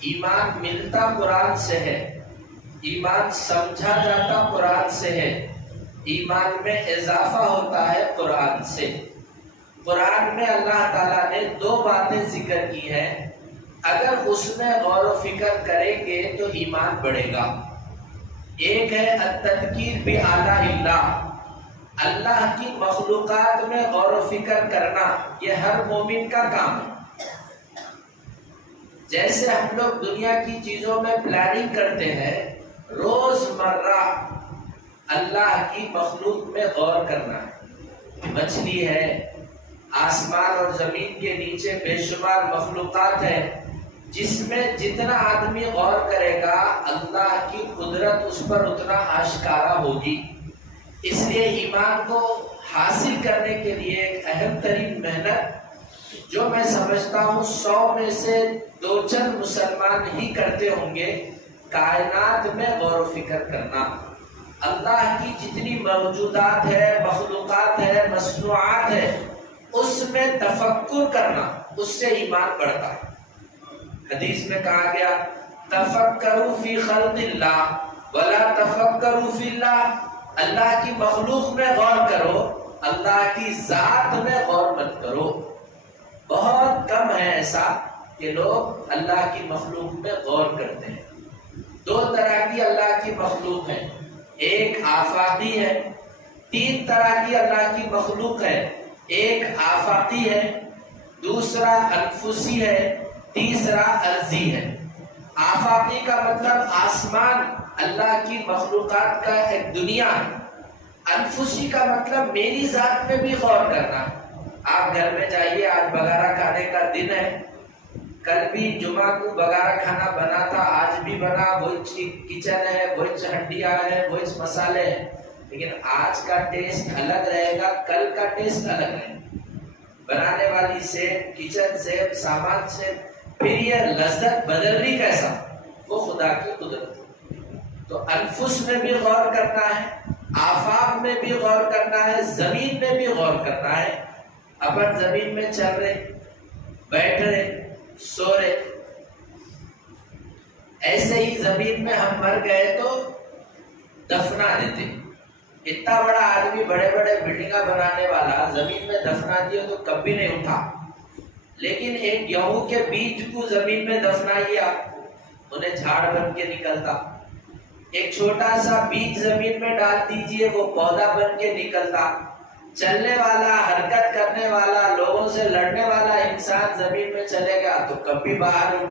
ایمان ملتا قرآن سے ہے، ایمان سمجھا جاتا قرآن سے ہے، ایمان میں اضافہ ہوتا ہے قرآن سے۔ قرآن میں اللہ تعالیٰ نے دو باتیں ذکر کی ہیں، اگر اس میں غور و فکر کریں گے تو ایمان بڑھے گا۔ ایک ہے التذکیر بآلاء اللہ، اللہ کی مخلوقات میں غور و فکر کرنا، یہ ہر مومن کا کام ہے۔ جیسے ہم لوگ دنیا کی چیزوں میں پلاننگ کرتے ہیں، روز مرہ اللہ کی مخلوق میں غور کرنا ہے۔ مچھلی ہے، آسمان اور زمین کے نیچے بے شمار مخلوقات ہیں، جس میں جتنا آدمی غور کرے گا اللہ کی قدرت اس پر اتنا آشکارا ہوگی۔ اس لیے ایمان کو حاصل کرنے کے لیے ایک اہم ترین محنت جو میں سمجھتا ہوں 100 میں سے 2 مسلمان ہی کرتے ہوں گے، کائنات میں غور و فکر کرنا، اللہ کی جتنی موجودات ہے، مخلوقات ہے، مصنوعات ہے، اس میں تفکر کرنا، اس سے ایمان بڑھتا ہے۔ حدیث میں کہا گیا تفکروا فی خلق اللہ ولا تفکروا فی اللہ، اللہ کی مخلوق میں غور کرو، اللہ کی ذات میں غور مت کرو۔ بہت کم ہے ایسا کہ لوگ اللہ کی مخلوق میں غور کرتے ہیں۔ 2 طرح کی اللہ کی مخلوق ہے، ایک آفاقی ہے، 3 طرح کی اللہ کی مخلوق ہے، ایک آفاقی ہے، دوسرا انفسی ہے، تیسرا ارضی ہے۔ آفاقی کا مطلب آسمان اللہ کی مخلوقات کا ایک دنیا ہے۔ انفسی کا مطلب میری ذات میں بھی غور کرنا۔ آپ گھر میں جائیے، آج بگارہ کھانے کا دن ہے، کل بھی جمعہ کو بگارہ کھانا بنا تھا، آج بھی بنا، وہی کچن ہے، وہی ہڈیاں ہیں، وہی مسالے ہیں، لیکن آج کا ٹیسٹ الگ رہے گا، کل کا ٹیسٹ الگ رہے گا۔ بنانے والی سے، کچن سے، سامان سے، پھر یہ لذت بدلنی کیسا، وہ خدا کی قدرت ہے۔ تو انفس میں بھی غور کرنا ہے، آفاق میں بھی غور کرنا ہے، زمین میں بھی غور کرنا ہے۔ اپن زمین میں چل رہے، بیٹھ رہے، سو رہے، ایسے ہی زمین میں ہم مر گئے تو دفنا دیتے۔ اتنا بڑا آدمی، بڑے بڑے بلڈنگاں بنانے والا، زمین میں دفنا دیا تو کبھی نہیں اٹھا، لیکن ایک گیہوں کے بیج کو زمین میں دفنائیے، انہیں جھاڑ بن کے نکلتا۔ ایک چھوٹا سا بیج زمین میں ڈال دیجئے، وہ پودا بن کے نکلتا۔ چلنے والا، حرکت کرنے والا، لوگوں سے لڑنے والا انسان زمین میں چلے گا تو کبھی باہر